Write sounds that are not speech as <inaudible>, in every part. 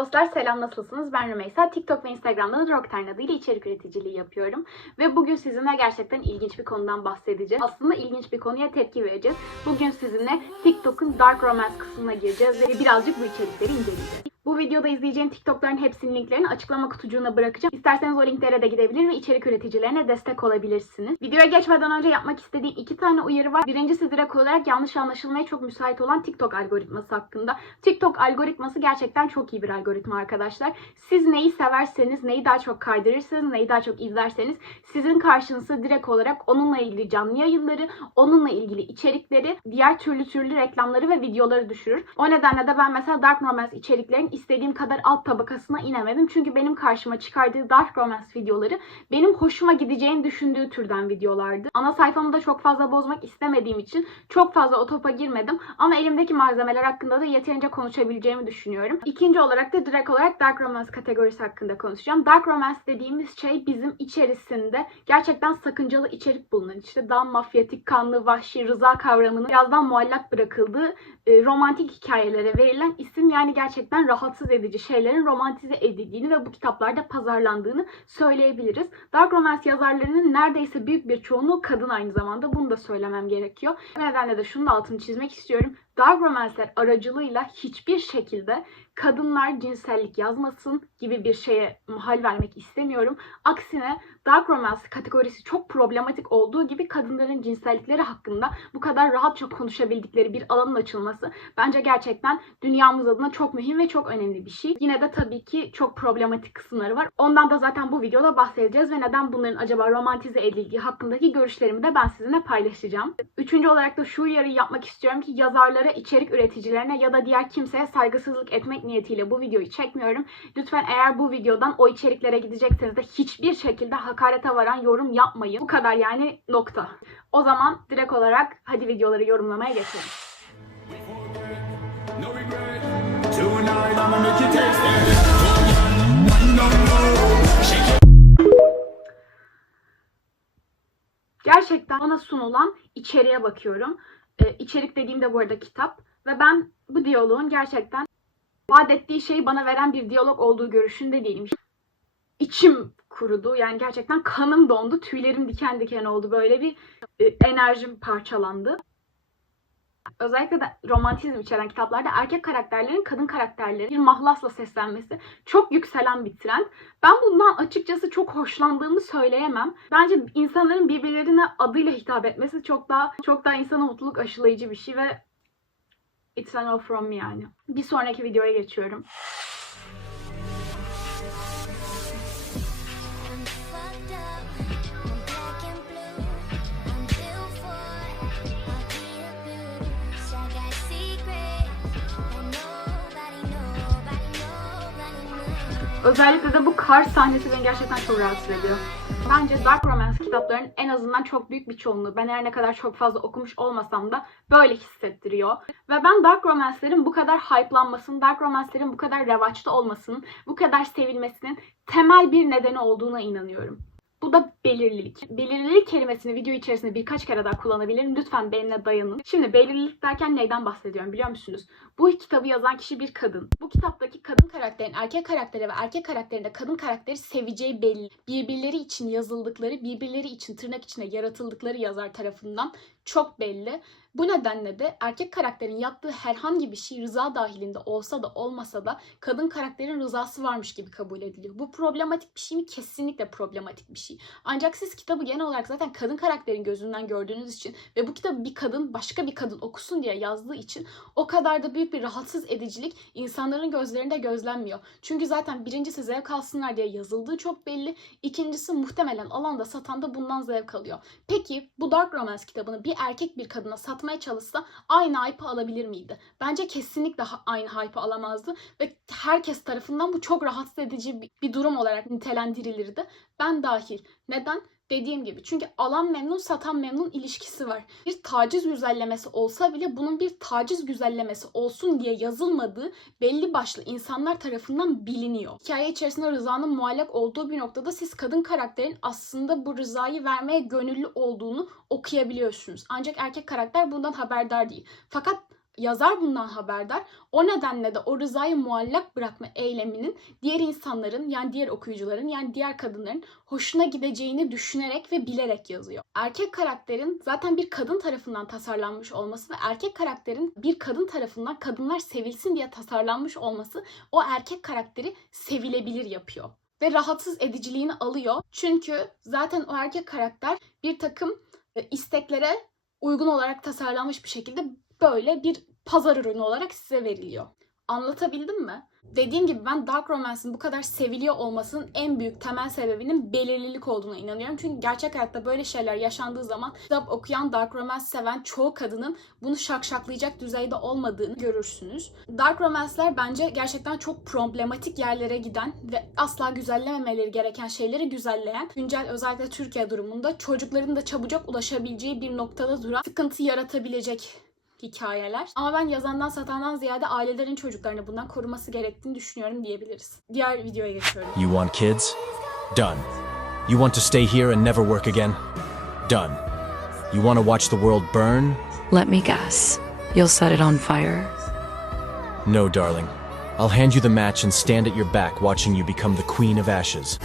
Dostlar selam nasılsınız? Ben Rümeysa. TikTok ve Instagram'da da Rocktarn adıyla içerik üreticiliği yapıyorum. Ve bugün sizinle gerçekten ilginç bir konudan bahsedeceğiz. Aslında ilginç bir konuya tepki vereceğiz. Bugün sizinle TikTok'un Dark Romance kısmına gireceğiz ve birazcık bu içerikleri inceleyeceğiz. Bu videoda izleyeceğin TikTok'ların hepsinin linklerini açıklama kutucuğuna bırakacağım. İsterseniz o linklere de gidebilir ve içerik üreticilerine destek olabilirsiniz. Videoya geçmeden önce yapmak istediğim iki tane uyarı var. Birincisi direkt olarak yanlış anlaşılmaya çok müsait olan TikTok algoritması hakkında. TikTok algoritması gerçekten çok iyi bir algoritma arkadaşlar. Siz neyi severseniz, neyi daha çok kaydırırsanız, neyi daha çok izlerseniz sizin karşınıza direkt olarak onunla ilgili canlı yayınları, onunla ilgili içerikleri, diğer türlü türlü reklamları ve videoları düşürür. O nedenle de ben mesela Dark Romance içeriklerin istediğim kadar alt tabakasına inemedim. Çünkü benim karşıma çıkardığı Dark Romance videoları benim hoşuma gideceğini düşündüğü türden videolardı. Ana sayfamı da çok fazla bozmak istemediğim için çok fazla o topa girmedim. Ama elimdeki malzemeler hakkında da yeterince konuşabileceğimi düşünüyorum. İkinci olarak da direkt olarak Dark Romance kategorisi hakkında konuşacağım. Dark Romance dediğimiz şey bizim içerisinde gerçekten sakıncalı içerik bulunan işte daha mafyatik, kanlı, vahşi, rıza kavramının birazdan muallak bırakıldığı e, romantik hikayelere verilen isim yani gerçekten rahatsız edici şeylerin romantize edildiğini ve bu kitaplarda pazarlandığını söyleyebiliriz. Dark Romance yazarlarının neredeyse büyük bir çoğunluğu kadın aynı zamanda. Bunu da söylemem gerekiyor. Bu nedenle de şunu da altını çizmek istiyorum. Dark romance'ler aracılığıyla hiçbir şekilde kadınlar cinsellik yazmasın gibi bir şeye mahal vermek istemiyorum. Aksine Dark Romance kategorisi çok problematik olduğu gibi kadınların cinsellikleri hakkında bu kadar rahatça konuşabildikleri bir alanın açılması bence gerçekten dünyamız adına çok mühim ve çok önemli bir şey. Yine de tabii ki çok problematik kısımları var. Ondan da zaten bu videoda bahsedeceğiz ve neden bunların acaba romantize edildiği hakkındaki görüşlerimi de ben sizinle paylaşacağım. Üçüncü olarak da şu uyarıyı yapmak istiyorum ki yazarlara, içerik üreticilerine ya da diğer kimseye saygısızlık etmek niyetiyle bu videoyu çekmiyorum. Lütfen eğer bu videodan o içeriklere gidecekseniz de hiçbir şekilde hakarete varan yorum yapmayın. Bu kadar yani nokta. O zaman direkt olarak hadi videoları yorumlamaya geçelim. Gerçekten bana sunulan içeriğe bakıyorum. Ee, içerik dediğimde bu arada kitap. Ve ben bu diyaloğun gerçekten vaat ettiği şeyi bana veren bir diyalog olduğu görüşünde değilim. İçim kurudu. Yani gerçekten kanım dondu. Tüylerim diken diken oldu. Böyle bir e, enerjim parçalandı. Özellikle de romantizm içeren kitaplarda erkek karakterlerin kadın karakterleri bir mahlasla seslenmesi çok yükselen bir trend. Ben bundan açıkçası çok hoşlandığımı söyleyemem. Bence insanların birbirlerine adıyla hitap etmesi çok daha çok daha insana mutluluk aşılayıcı bir şey ve it's an off from me yani. Bir sonraki videoya geçiyorum. Özellikle de bu kar sahnesi beni gerçekten çok rahatsız ediyor. Bence Dark Romance kitaplarının en azından çok büyük bir çoğunluğu, ben her ne kadar çok fazla okumuş olmasam da böyle hissettiriyor. Ve ben Dark Romance'lerin bu kadar hype'lanmasının, Dark Romance'lerin bu kadar revaçta olmasının, bu kadar sevilmesinin temel bir nedeni olduğuna inanıyorum. Bu da belirlilik. Belirlilik kelimesini video içerisinde birkaç kere daha kullanabilirim. Lütfen benimle dayanın. Şimdi belirlilik derken neyden bahsediyorum biliyor musunuz? Bu kitabı yazan kişi bir kadın. Bu kitaptaki kadın karakterin erkek karakteri ve erkek karakterin de kadın karakteri seveceği belli. Birbirleri için yazıldıkları, birbirleri için tırnak içine yaratıldıkları yazar tarafından çok belli. Bu nedenle de erkek karakterin yaptığı herhangi bir şey rıza dahilinde olsa da olmasa da kadın karakterin rızası varmış gibi kabul ediliyor. Bu problematik bir şey mi? Kesinlikle problematik bir şey. Ancak siz kitabı genel olarak zaten kadın karakterin gözünden gördüğünüz için ve bu kitabı bir kadın başka bir kadın okusun diye yazdığı için o kadar da büyük bir rahatsız edicilik insanların gözlerinde gözlenmiyor. Çünkü zaten birincisi zevk alsınlar diye yazıldığı çok belli. İkincisi muhtemelen alanda satan da bundan zevk alıyor. Peki bu Dark Romance kitabını bir erkek bir kadına satmaya çalışsa aynı hype'ı alabilir miydi? Bence kesinlikle aynı hype'ı alamazdı ve herkes tarafından bu çok rahatsız edici bir durum olarak nitelendirilirdi. Ben dahil. Neden? Dediğim gibi çünkü alan memnun satan memnun ilişkisi var. Bir taciz güzellemesi olsa bile bunun bir taciz güzellemesi olsun diye yazılmadığı belli başlı insanlar tarafından biliniyor. Hikaye içerisinde Rıza'nın muallak olduğu bir noktada siz kadın karakterin aslında bu rızayı vermeye gönüllü olduğunu okuyabiliyorsunuz. Ancak erkek karakter bundan haberdar değil. Fakat yazar bundan haberdar. O nedenle de o rızayı muallak bırakma eyleminin diğer insanların yani diğer okuyucuların yani diğer kadınların hoşuna gideceğini düşünerek ve bilerek yazıyor. Erkek karakterin zaten bir kadın tarafından tasarlanmış olması ve erkek karakterin bir kadın tarafından kadınlar sevilsin diye tasarlanmış olması o erkek karakteri sevilebilir yapıyor. Ve rahatsız ediciliğini alıyor. Çünkü zaten o erkek karakter bir takım e, isteklere uygun olarak tasarlanmış bir şekilde böyle bir pazar ürünü olarak size veriliyor. Anlatabildim mi? Dediğim gibi ben Dark Romance'ın bu kadar seviliyor olmasının en büyük temel sebebinin belirlilik olduğuna inanıyorum. Çünkü gerçek hayatta böyle şeyler yaşandığı zaman kitap okuyan, Dark Romance seven çoğu kadının bunu şakşaklayacak düzeyde olmadığını görürsünüz. Dark Romance'ler bence gerçekten çok problematik yerlere giden ve asla güzellememeleri gereken şeyleri güzelleyen, güncel özellikle Türkiye durumunda çocukların da çabucak ulaşabileceği bir noktada duran sıkıntı yaratabilecek hikayeler. Ama ben yazandan satandan ziyade ailelerin çocuklarını bundan koruması gerektiğini düşünüyorum diyebiliriz. Diğer videoya geçiyorum. You want kids? Done. You want to stay here and never work again? Done. You want to watch the world burn? Let me guess. You'll set it on fire? No, darling. I'll hand you the match and stand at your back watching you become the queen of ashes.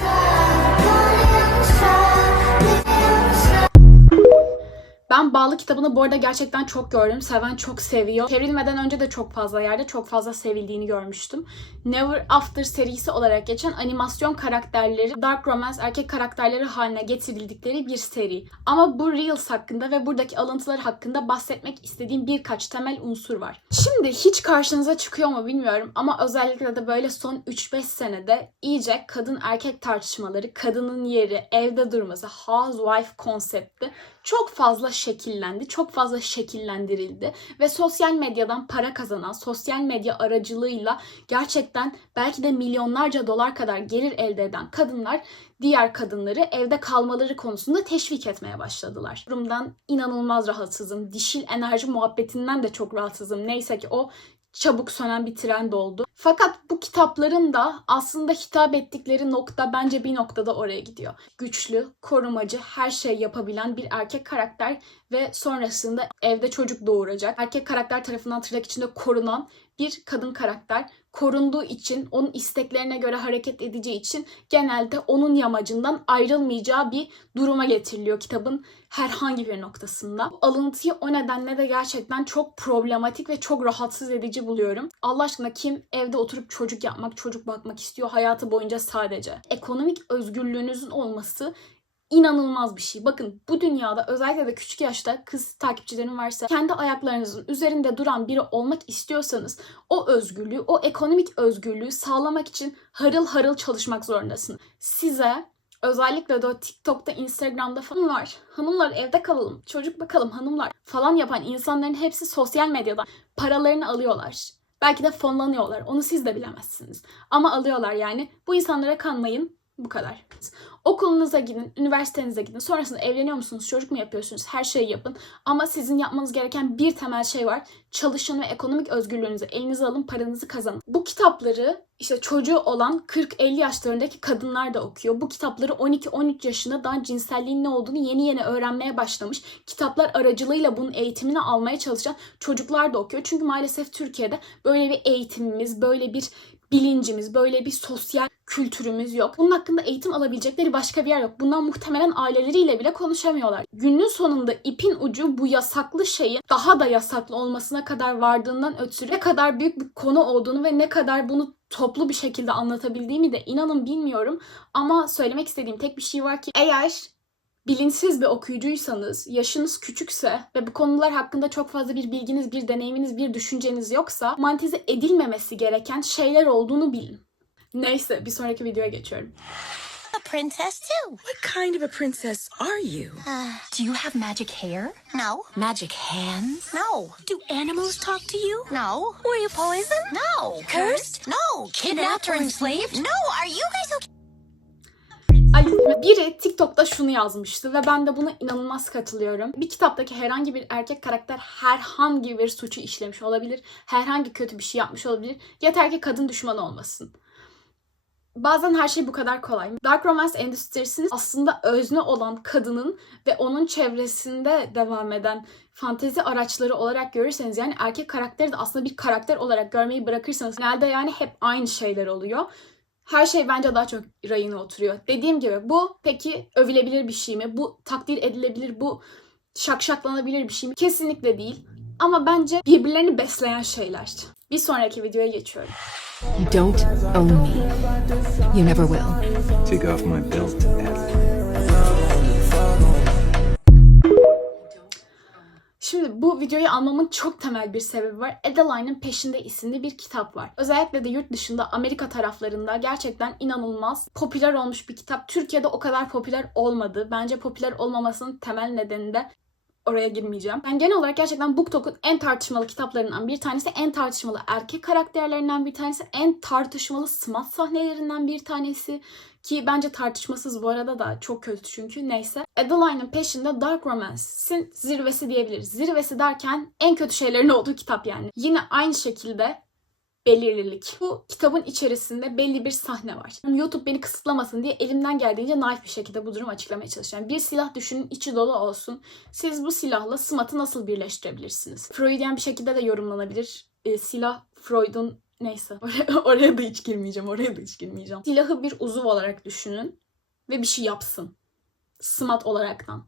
Ben Bağlı kitabını bu arada gerçekten çok gördüm. Seven çok seviyor. Çevrilmeden önce de çok fazla yerde çok fazla sevildiğini görmüştüm. Never After serisi olarak geçen animasyon karakterleri Dark Romance erkek karakterleri haline getirildikleri bir seri. Ama bu Reels hakkında ve buradaki alıntılar hakkında bahsetmek istediğim birkaç temel unsur var. Şimdi hiç karşınıza çıkıyor mu bilmiyorum ama özellikle de böyle son 3-5 senede iyice kadın erkek tartışmaları, kadının yeri, evde durması, housewife konsepti çok fazla şekillendi, çok fazla şekillendirildi ve sosyal medyadan para kazanan, sosyal medya aracılığıyla gerçekten belki de milyonlarca dolar kadar gelir elde eden kadınlar diğer kadınları evde kalmaları konusunda teşvik etmeye başladılar. Durumdan inanılmaz rahatsızım. Dişil enerji muhabbetinden de çok rahatsızım. Neyse ki o çabuk sönen bir trend oldu. Fakat bu kitapların da aslında hitap ettikleri nokta bence bir noktada oraya gidiyor. Güçlü, korumacı, her şey yapabilen bir erkek karakter ve sonrasında evde çocuk doğuracak. Erkek karakter tarafından tırnak içinde korunan bir kadın karakter korunduğu için, onun isteklerine göre hareket edeceği için genelde onun yamacından ayrılmayacağı bir duruma getiriliyor kitabın herhangi bir noktasında. Bu alıntıyı o nedenle de gerçekten çok problematik ve çok rahatsız edici buluyorum. Allah aşkına kim evde oturup çocuk yapmak, çocuk bakmak istiyor hayatı boyunca sadece? Ekonomik özgürlüğünüzün olması inanılmaz bir şey. Bakın bu dünyada özellikle de küçük yaşta kız takipçilerim varsa kendi ayaklarınızın üzerinde duran biri olmak istiyorsanız o özgürlüğü, o ekonomik özgürlüğü sağlamak için harıl harıl çalışmak zorundasın. Size özellikle de TikTok'ta, Instagram'da falan var. Hanımlar evde kalalım, çocuk bakalım hanımlar falan yapan insanların hepsi sosyal medyadan paralarını alıyorlar. Belki de fonlanıyorlar. Onu siz de bilemezsiniz. Ama alıyorlar yani. Bu insanlara kanmayın. Bu kadar. Okulunuza gidin, üniversitenize gidin. Sonrasında evleniyor musunuz, çocuk mu yapıyorsunuz? Her şeyi yapın. Ama sizin yapmanız gereken bir temel şey var. Çalışın ve ekonomik özgürlüğünüzü elinize alın, paranızı kazanın. Bu kitapları işte çocuğu olan 40-50 yaşlarındaki kadınlar da okuyor. Bu kitapları 12-13 yaşında daha cinselliğin ne olduğunu yeni yeni öğrenmeye başlamış. Kitaplar aracılığıyla bunun eğitimini almaya çalışan çocuklar da okuyor. Çünkü maalesef Türkiye'de böyle bir eğitimimiz, böyle bir bilincimiz, böyle bir sosyal kültürümüz yok. Bunun hakkında eğitim alabilecekleri başka bir yer yok. Bundan muhtemelen aileleriyle bile konuşamıyorlar. Günün sonunda ipin ucu bu yasaklı şeyin daha da yasaklı olmasına kadar vardığından ötürü ne kadar büyük bir konu olduğunu ve ne kadar bunu toplu bir şekilde anlatabildiğimi de inanın bilmiyorum. Ama söylemek istediğim tek bir şey var ki eğer bilinçsiz bir okuyucuysanız, yaşınız küçükse ve bu konular hakkında çok fazla bir bilginiz, bir deneyiminiz, bir düşünceniz yoksa romantize edilmemesi gereken şeyler olduğunu bilin. Neyse bir sonraki videoya geçiyorum. a princess too. What kind of a princess are you? Do you have magic hair? No. Magic hands? No. Do animals talk to you? No. Were you poisoned? No. Cursed? No. Kidnapped or enslaved? No. Are you guys okay? Ay, biri TikTok'ta şunu yazmıştı ve ben de buna inanılmaz katılıyorum. Bir kitaptaki herhangi bir erkek karakter herhangi bir suçu işlemiş olabilir. Herhangi kötü bir şey yapmış olabilir. Yeter ki kadın düşmanı olmasın. Bazen her şey bu kadar kolay. Dark Romance endüstrisinin aslında özne olan kadının ve onun çevresinde devam eden fantezi araçları olarak görürseniz yani erkek karakteri de aslında bir karakter olarak görmeyi bırakırsanız genelde yani hep aynı şeyler oluyor. Her şey bence daha çok rayına oturuyor. Dediğim gibi bu peki övülebilir bir şey mi? Bu takdir edilebilir, bu şakşaklanabilir bir şey mi? Kesinlikle değil. Ama bence birbirlerini besleyen şeyler. Bir sonraki videoya geçiyorum. You don't own me. You never will. Take off my belt, Ed. Şimdi bu videoyu almamın çok temel bir sebebi var. Adeline'ın Peşinde isimli bir kitap var. Özellikle de yurt dışında Amerika taraflarında gerçekten inanılmaz popüler olmuş bir kitap. Türkiye'de o kadar popüler olmadı. Bence popüler olmamasının temel nedeni de oraya girmeyeceğim. Ben genel olarak gerçekten BookTok'un en tartışmalı kitaplarından bir tanesi, en tartışmalı erkek karakterlerinden bir tanesi, en tartışmalı smut sahnelerinden bir tanesi ki bence tartışmasız bu arada da çok kötü çünkü neyse. Adeline'ın peşinde Dark Romance'in zirvesi diyebiliriz. Zirvesi derken en kötü şeylerin olduğu kitap yani. Yine aynı şekilde belirlilik. Bu kitabın içerisinde belli bir sahne var. YouTube beni kısıtlamasın diye elimden geldiğince naif bir şekilde bu durumu açıklamaya çalışacağım. Bir silah düşünün içi dolu olsun. Siz bu silahla SMAT'ı nasıl birleştirebilirsiniz? Freudian bir şekilde de yorumlanabilir. Ee, silah Freud'un neyse. <laughs> Oraya, oraya da hiç girmeyeceğim. Oraya da hiç girmeyeceğim. Silahı bir uzuv olarak düşünün ve bir şey yapsın. SMAT olaraktan.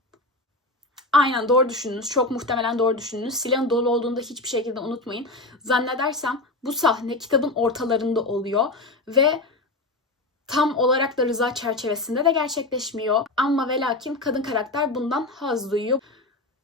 Aynen doğru düşündünüz. Çok muhtemelen doğru düşündünüz. Silahın dolu olduğunda hiçbir şekilde unutmayın. Zannedersem bu sahne kitabın ortalarında oluyor ve tam olarak da rıza çerçevesinde de gerçekleşmiyor. Ama ve lakin kadın karakter bundan haz duyuyor.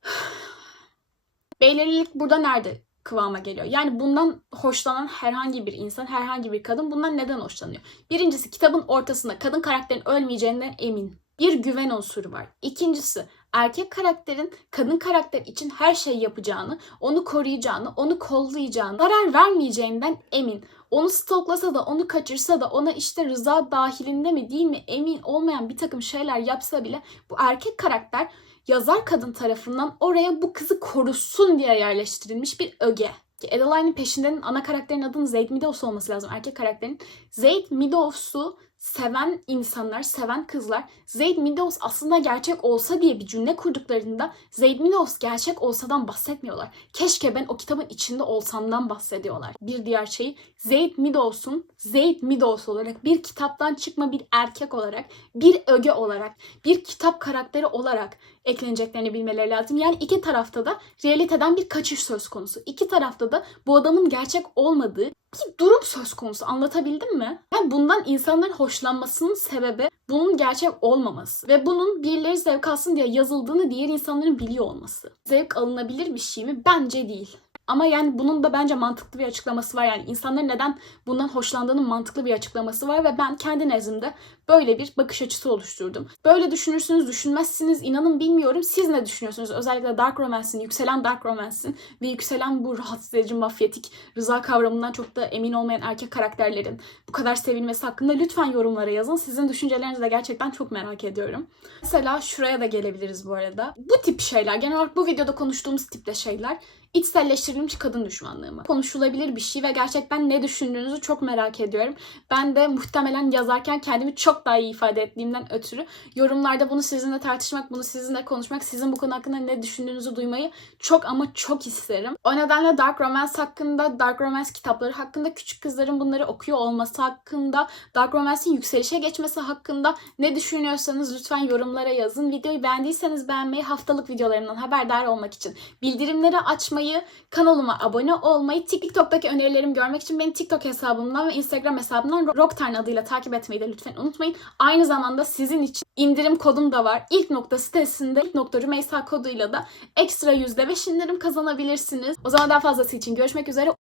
<sighs> Belirlilik burada nerede kıvama geliyor? Yani bundan hoşlanan herhangi bir insan, herhangi bir kadın bundan neden hoşlanıyor? Birincisi kitabın ortasında kadın karakterin ölmeyeceğinden emin. Bir güven unsuru var. İkincisi erkek karakterin kadın karakter için her şey yapacağını, onu koruyacağını, onu kollayacağını, zarar vermeyeceğinden emin. Onu stoklasa da, onu kaçırsa da, ona işte rıza dahilinde mi değil mi emin olmayan bir takım şeyler yapsa bile bu erkek karakter yazar kadın tarafından oraya bu kızı korusun diye yerleştirilmiş bir öge. Adeline'in peşindenin ana karakterin adının Zayd Meadows olması lazım. Erkek karakterin. Zayd Meadows'u seven insanlar, seven kızlar Zayd Meadows aslında gerçek olsa diye bir cümle kurduklarında Zayd Meadows gerçek olsadan bahsetmiyorlar. Keşke ben o kitabın içinde olsamdan bahsediyorlar. Bir diğer şey Zayd Meadows'un Zayd Meadows olarak bir kitaptan çıkma bir erkek olarak, bir öge olarak, bir kitap karakteri olarak ekleneceklerini bilmeleri lazım. Yani iki tarafta da realiteden bir kaçış söz konusu. İki tarafta da bu adamın gerçek olmadığı bir durum söz konusu. Anlatabildim mi? Yani bundan insanların hoşlanmasının sebebi bunun gerçek olmaması ve bunun birileri zevk alsın diye yazıldığını diğer insanların biliyor olması. Zevk alınabilir bir şey mi? Bence değil. Ama yani bunun da bence mantıklı bir açıklaması var. Yani insanların neden bundan hoşlandığının mantıklı bir açıklaması var ve ben kendi nezdimde böyle bir bakış açısı oluşturdum. Böyle düşünürsünüz, düşünmezsiniz inanın bilmiyorum. Siz ne düşünüyorsunuz? Özellikle Dark Romance'in, yükselen Dark Romance'in ve yükselen bu rahatsız edici mafyatik rıza kavramından çok da emin olmayan erkek karakterlerin bu kadar sevilmesi hakkında lütfen yorumlara yazın. Sizin düşüncelerinizi de gerçekten çok merak ediyorum. Mesela şuraya da gelebiliriz bu arada. Bu tip şeyler, genel olarak bu videoda konuştuğumuz tipte şeyler içselleştirilmiş kadın düşmanlığı mı? Konuşulabilir bir şey ve gerçekten ne düşündüğünüzü çok merak ediyorum. Ben de muhtemelen yazarken kendimi çok daha iyi ifade ettiğimden ötürü yorumlarda bunu sizinle tartışmak, bunu sizinle konuşmak, sizin bu konu hakkında ne düşündüğünüzü duymayı çok ama çok isterim. O nedenle Dark Romance hakkında, Dark Romance kitapları hakkında, küçük kızların bunları okuyor olması hakkında, Dark Romance'in yükselişe geçmesi hakkında ne düşünüyorsanız lütfen yorumlara yazın. Videoyu beğendiyseniz beğenmeyi, haftalık videolarımdan haberdar olmak için bildirimleri açmayı, kanalıma abone olmayı, TikTok'taki önerilerimi görmek için beni TikTok hesabımdan ve Instagram hesabımdan Rocktarn adıyla takip etmeyi de lütfen unutmayın. Aynı zamanda sizin için indirim kodum da var. İlk nokta sitesinde ilk nokta Rümeysa koduyla da ekstra %5 indirim kazanabilirsiniz. O zaman daha fazlası için görüşmek üzere.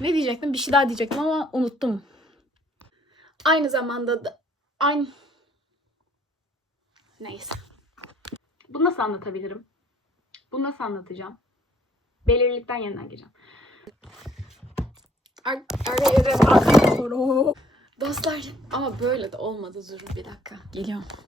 Ne diyecektim? Bir şey daha diyecektim ama unuttum. Aynı zamanda da aynı Neyse. Bunu nasıl anlatabilirim? Bunu nasıl anlatacağım? Belirlilikten yeniden gireceğim. Ar- ar- ar- Dostlar ama böyle de olmadı. Durun bir dakika. Geliyorum.